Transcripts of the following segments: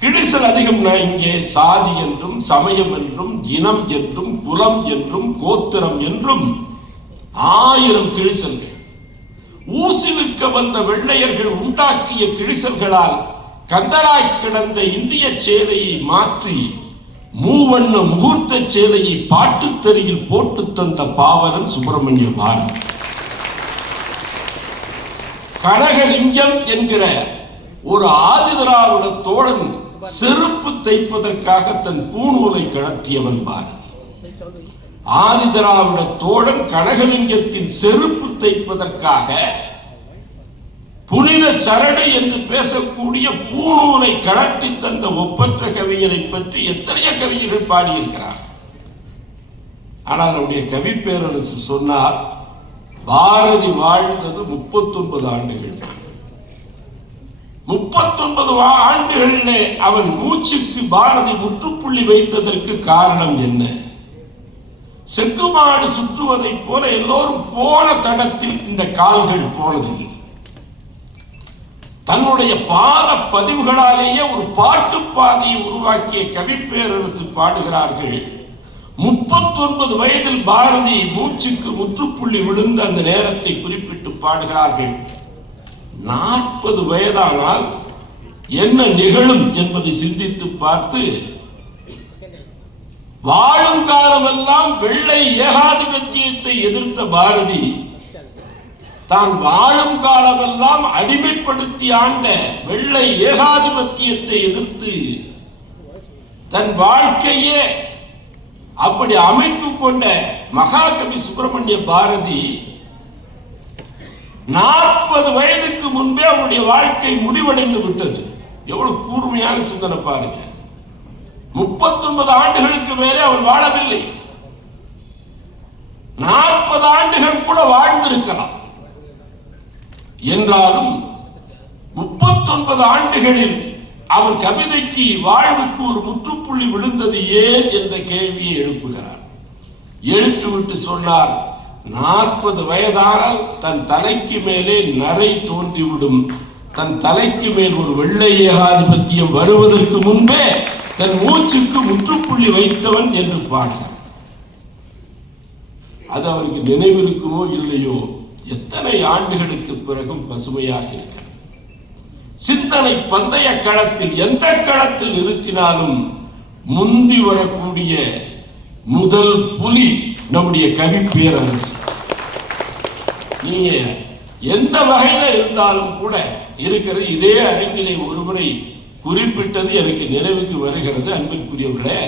கிழிசல் அதிகம்னா இங்கே சாதி என்றும் சமயம் என்றும் இனம் என்றும் குலம் என்றும் கோத்திரம் என்றும் 1000 கிழிசல்கள். ஊசிலுக்க வந்த வெள்ளையர்கள் உண்டாக்கிய கிழிசல்களால் கந்தராய் கிடந்த இந்திய சேலையை மாற்றி மூவண்ண முகூர்த்த சேலையை பாட்டுத்தறியில் போட்டு தந்த பாவலன் சுப்பிரமணிய பாரதி. கனகலிங்கம் என்கிற ஒரு ஆதிதிராவிட தோழன் செருப்பு தைப்பதற்காக தன் பூணூலை கழற்றியவன் பாரதி. ஆதிதிராவிட தோழன் கனகலிங்கத்தின் செருப்பு தைப்பதற்காக புனித சரடு என்று பேசக்கூடிய பூணூலை கழற்றி தந்த ஒப்பற்ற கவிஞரை பற்றி எத்தனையோ கவிஞர்கள் பாடியிருக்கிறார். ஆனால் நம்முடைய கவி பேரரசு சொன்னார், பாரதி வாழ்ந்தது 39 ஆண்டுகள் தான். 39 ஆண்டுகளிலே அவன் மூச்சுக்கு பாரதி முற்றுப்புள்ளி வைத்ததற்கு காரணம் என்ன? செக்குமாடு சுற்றுவதை போல எல்லோரும் போன தடத்தில் இந்த கால்கள் போனதில்லை. தன்னுடைய பாத பதிவுகளாலேயே ஒரு பாட்டு பாதையை உருவாக்கிய கவி பேரரசு பாடுகிறார்கள். 39 வயதில் பாரதி மூச்சுக்கு முற்றுப்புள்ளி விழுந்த அந்த நேரத்தை குறிப்பிட்டு பாடுகிறார்கள். 40 வயதானால் என்ன நிகழும் என்பதை சிந்தித்து பார்த்து, வாழும் காலமெல்லாம் வெள்ளை ஏகாதிபத்தியத்தை எதிர்த்த பாரதி தான் வாழும் காலமெல்லாம் அடிமைப்படுத்தி ஆண்ட வெள்ளை ஏகாதிபத்தியத்தை எதிர்த்து தன் வாழ்க்கையே அப்படி அமைத்துக் கொண்ட மகாகவி சுப்பிரமணிய பாரதி 40 வயதுக்கு முன்பே அவருடைய வாழ்க்கை முடிவடைந்து விட்டது. எவ்வளவு கூர்மையான சிந்தனை பாருங்க. 39 ஆண்டுகளுக்கு மேலே அவர் வாழவில்லை. 40 ஆண்டுகள் கூட வாழ்ந்திருக்கலாம். என்றாலும் 39 ஆண்டுகளில் அவர் கவிதைக்கு வாழ்வுக்கு ஒரு முற்றுப்புள்ளி விழுந்தது ஏன் என்ற கேள்வியை எழுப்புகிறார். எழுப்பிவிட்டு சொன்னார், 40 வயதானால் தன் தலைக்கு மேலே நரை தோன்றிவிடும். தன் தலைக்கு மேல் ஒரு வெள்ளை ஏகாதிபத்தியம் வருவதற்கு முன்பே தன் மூச்சுக்கு முற்றுப்புள்ளி வைத்தவன் என்று பாடுகிறார். அது அவருக்கு நினைவிருக்குமோ இல்லையோ, எத்தனை ஆண்டுகளுக்கு பிறகும் பசுமையாக இருக்கிறது. சிந்தனை பந்தய களத்தில் எந்த களத்தில் நிறுத்தினாலும் முந்தி வரக்கூடிய முதல் புலி நம்முடைய கவி பேரரசு. நீங்க எந்த வகையில இருந்தாலும் கூட இருக்கிறது. இதே அரங்கிலே ஒருமுறை குறிப்பிட்டது எனக்கு நினைவுக்கு வருகிறது. அன்பிற்குரியவர்களே,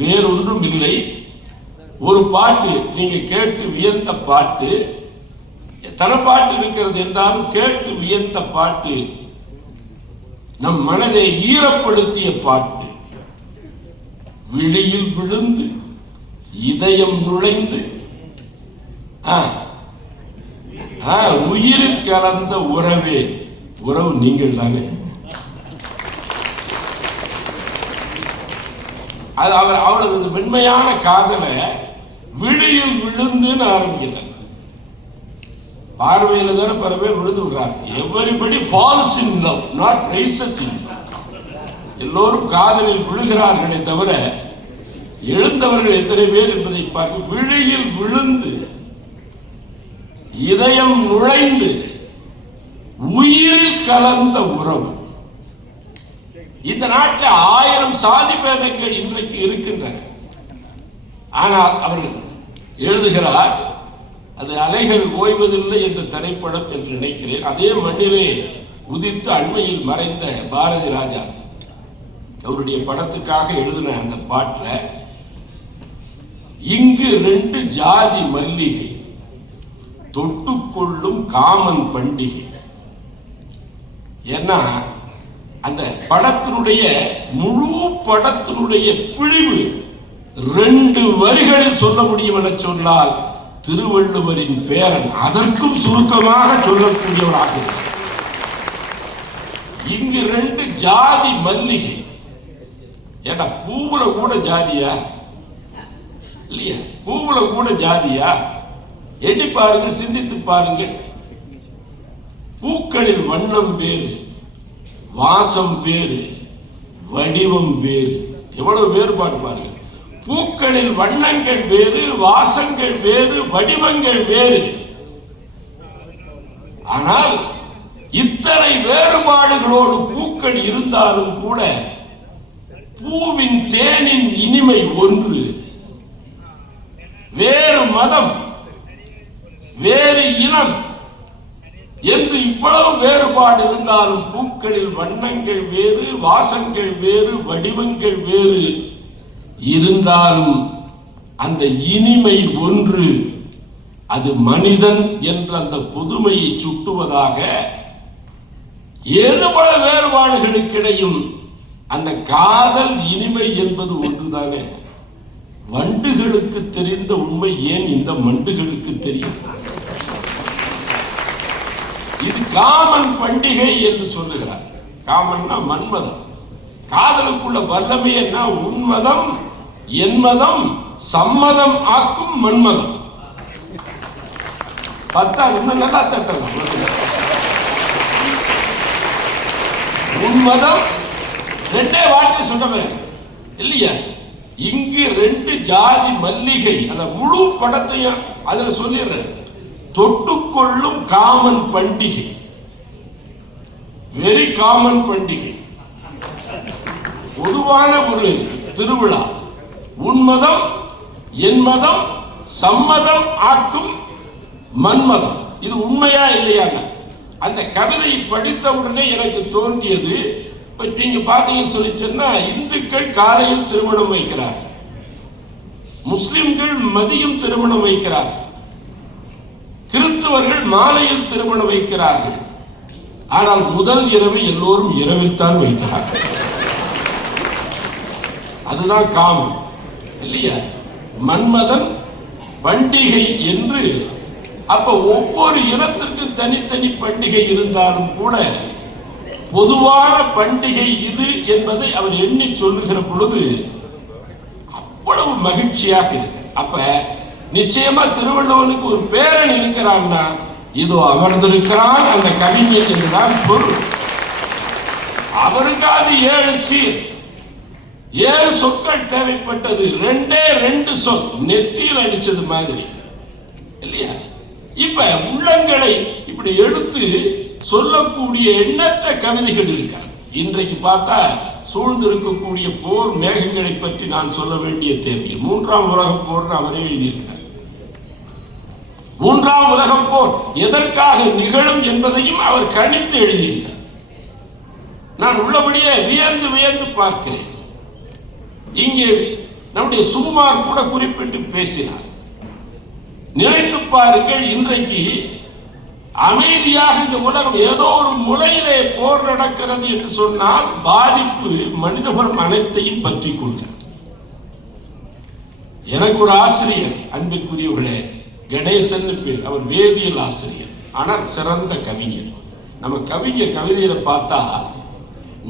வேறொன்றும் இல்லை, ஒரு பாட்டு நீங்க கேட்டு வியந்த பாட்டு. எத்தனை பாட்டு இருக்கிறது என்றாலும் கேட்டு வியந்த பாட்டு, நம் மனதை ஈரப்படுத்திய பாட்டு. விழியில் விழுந்து இதயம் நுழைந்து உயிரில் கலந்த உறவே. உறவு நீங்கள் தானே. அது அவளது மென்மையான காதலை விழியில் விழுந்துன்னு ஆரம்பிக்கிறார். பார்வையில தானே பல பேர் விழுந்து விடுறாங்க. Everybody falls in love, not rises in love. எல்லோரும் காதலில் விழுகிறார்களே தவிர எழுந்தவர்கள் எத்தனை பேர் என்பதை பார்க்க. விழியில் விழுந்து இதயம் நுழைந்து உயிரில் கலந்த உறவு. இந்த நாட்டில் 1000 சாதி பேதங்கள் இன்றைக்கு இருக்கின்றன. ஆனால் அவர்கள் எழுதுகிறார், அது அலைகள் ஓய்வதில்லை என்ற திரைப்படம் என்று நினைக்கிறேன். அதே மண்ணிலே உதித்து அண்மையில் மறைந்த பாரதி ராஜா அவருடைய படத்துக்காக எழுதின அந்த பாட்டில், இங்கு 2 ஜாதி மல்லிகை தொட்டுக்கொள்ளும் காமன் பண்டிகை. ஏன்னா அந்த படத்தினுடைய முழு படத்தினுடைய பிழிவு 2 வரிகளில் சொல்ல முடியும் என சொன்னால் திருவள்ளுவரின் பேரன் அதற்கும் சுருக்கமாக சொல்லக்கூடியவராக. இங்கு 2 ஜாதி மல்லிகை. ஏண்டா பூவுல கூட ஜாதியா இல்லையா? பூவுல கூட ஜாதியா? எண்ணி பாருங்கள், சிந்தித்து பாருங்கள். பூக்களில் வண்ணம் வேறு, வாசம் வேறு, வடிவம் வேறு. எவ்வளவு வேறுபாடு பாருங்க. பூக்களில் வண்ணங்கள் வேறு, வாசங்கள் வேறு, வடிவங்கள் வேறு. ஆனால் இத்தனை வேறுபாடுகளோடு பூக்கள் இருந்தாலும் கூட பூவின் தேனின் இனிமை ஒன்று. வேறு மதம், வேறு இனம் என்று இவ்வளவு வேறுபாடு இருந்தாலும் பூக்களில் வண்ணங்கள் வேறு, வாசங்கள் வேறு, வடிவங்கள் வேறு இருந்தாலும் அந்த இனிமை ஒன்று. அது மனிதன் என்ற அந்த புதுமையை சுட்டுவதாக. ஏதுபல வேறுபாடுகளுக்கிடையும் அந்த காதல் இனிமை என்பது ஒன்றுதானே. வண்டுகளுக்கு தெரிந்த உண்மை ஏன் இந்த மண்டுகளுக்கு தெரியும்? இது காமன் பண்டிகை என்று சொல்லுகிறார். காமன்னா மன்மதம். காதலுக்குள்ள வல்லமை என்ன? உன்மதம், என்மதம், சம்மதம் ஆக்கும் மன்மதம். பத்தா இன்னும் நல்லா தட்டலாம். உன்மதம் ரெண்டே வார்த்தை சொன்ன இல்லையா? இங்கு 2 ஜாதி மல்லிகை, அந்த முழு படத்தையும் அதுல சொல்லிடுற. தொட்டுக்கொள்ளும் காமன் பண்டிகை, வெரி காமன் பண்டிகை, பொதுவான ஒரு திருவிழா. உன்மதம், என்மதம், சம்மதம் ஆக்கும் மன்மதம். இது உண்மையா இல்லையா? அந்த கவிதையை படித்த உடனே எனக்கு தோன்றியது, நீங்க பாத்தீங்கன்னு சொல்லி சொன்னா, இந்துக்கள் காலையில் திருமணம் வைக்கிறார், முஸ்லிம்கள் மதியம் திருமணம் வைக்கிறார், கிறிஸ்தவர்கள் மாலையில் திருமணம் வைக்கிறார்கள். ஆனால் முதல் இரவு எல்லோரும் இரவில் தான் வைக்கிறார்கள். அதுதான் காமம் இல்லையா? மன்மதன் பண்டிகை என்று. அப்ப ஒவ்வொரு இனத்திற்கும் தனித்தனி பண்டிகை இருந்தாலும் கூட பொதுவான பண்டிகை இது என்பதை அவர் எண்ணி சொல்லுகிற பொழுது அவ்வளவு மகிழ்ச்சியாக இருக்கு. அப்ப நிச்சயமா திருவள்ளுவனுக்கு ஒரு பேரன் இருக்கிறான்னா, இதோ அமர்ந்திருக்கிறான் அந்த கவிஞன் என்றுதான் பொருள். அவருக்காவது 7 சீர், 7 சொற்கள் தேவைப்பட்டது. 2 சொல் நெத்தியில் அடிச்சது மாதிரி இல்லையா? இப்ப உள்ளங்களை இப்படி எடுத்து சொல்லக்கூடிய எண்ணற்ற கவிதைகள் இருக்கிறது. இன்றைக்கு பார்த்தா சூழ்ந்திருக்கக்கூடிய போர் மேகங்களை பற்றி நான் சொல்ல வேண்டிய தேவை. 3ஆம் உலகப் போர் அவரே எழுதியிருக்கிறார். 3ஆம் உலகப் போர் எதற்காக நிகழும் என்பதையும் அவர் கணித்து எழுதியிருக்கிறார். நான் உள்ளபடியே வியந்து வியந்து பார்க்கிறேன். இங்கே நம்முடைய சுகுமார் கூட குறிப்பிட்டு பேசினார். நினைத்து பாருங்கள், இன்றைக்கு அமைதியாக இந்த உலகம் ஏதோ ஒரு முறையிலே போர் நடக்கிறது என்று சொன்னால் பாதிப்பு மனிதவர்மம் அனைத்தையும் பற்றி கொள்கிறது. எனக்கு ஒரு ஆசிரியர், அன்பிற்குரியவர்களே, கணேசன் பேர். அவர் வேதியியல் ஆசிரியர், ஆனால் சிறந்த கவிஞர். நம்ம கவிஞர் கவிதையில பார்த்தா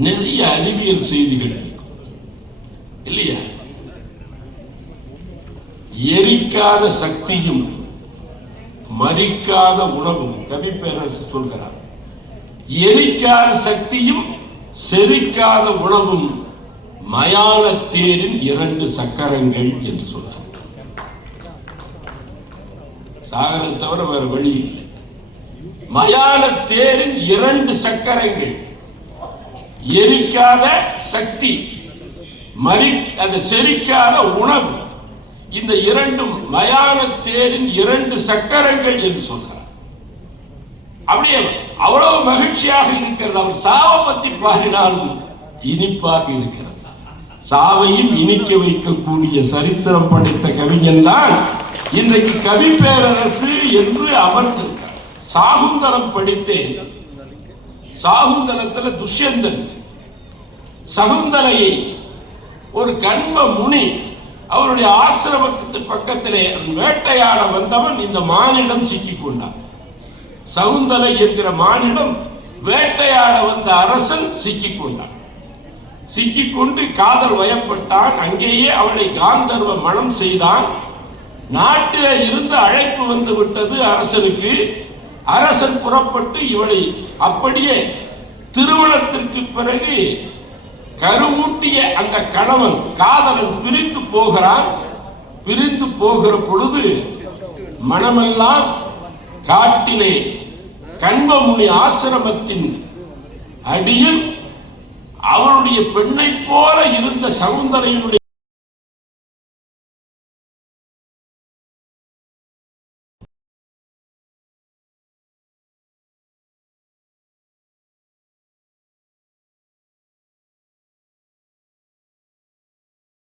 நிறைய அறிவியல் செய்திகள் இருக்கும் இல்லையா? எரிக்காத சக்தியும் மரிக்காத உணவும், கவி பேரரசு சொல்கிறார். எரிக்காத சக்தியும் செரிக்காத உணவும் மயான தேரின் 2 சக்கரங்கள் என்று சொல்றார். சாகரை தவிர வேற வழி இல்லை. மயான தேரின் 2 சக்கரங்கள், எரிக்காத சக்தி, அது செரிக்காத உணவு. இந்த 2ம் மயான தேரின் 2 சக்கரங்கள் என்று சொல்கிறார். அப்படியே அவ்வளவு மகிழ்ச்சியாக இருக்கிறது. அவர் சாவை பற்றி பாடினாலும் இனிப்பாக இருக்கிறது. சாவையும் இனிக்க வைக்கக்கூடிய சரித்திரம் படைத்த கவிஞன் தான் இன்றைக்கு கவி பேரரசு என்று அமர்ந்திருக்கிறார். சாகுந்தலம் படித்தேன். சாகுந்தலத்தில் துஷ்யந்தன் சகுந்தலையை ஒரு கண்ம முனி அவருடைய ஆசிரமத்துக்கு பக்கத்திலே வேட்டையாட வந்தவன் இந்த மானிடம் சிக்கிக் கொண்டான். சகுந்தலை என்கிற மானிடம் வேட்டையாட வந்த அரசன் சிக்கிக் கொண்டான். சிக்கிக்கொண்டு காதல் வயப்பட்டான். அங்கேயே அவளை காந்தர்வ மணம் செய்தான். நாட்டில இருந்து அழைப்பு வந்து விட்டது அரசனுக்கு. அரசன் புறப்பட்டு இவளை அப்படியே திருமணத்திற்கு பிறகு கருமூட்டிய அந்த கணவன் காதலன் பிரிந்து போகிறான். பிரிந்து போகிற பொழுது மனமெல்லாம் காட்டிலே கண்பமுனி ஆசிரமத்தின் அடியில் அவருடைய பெண்ணை போல இருந்த சௌந்தரையனுடைய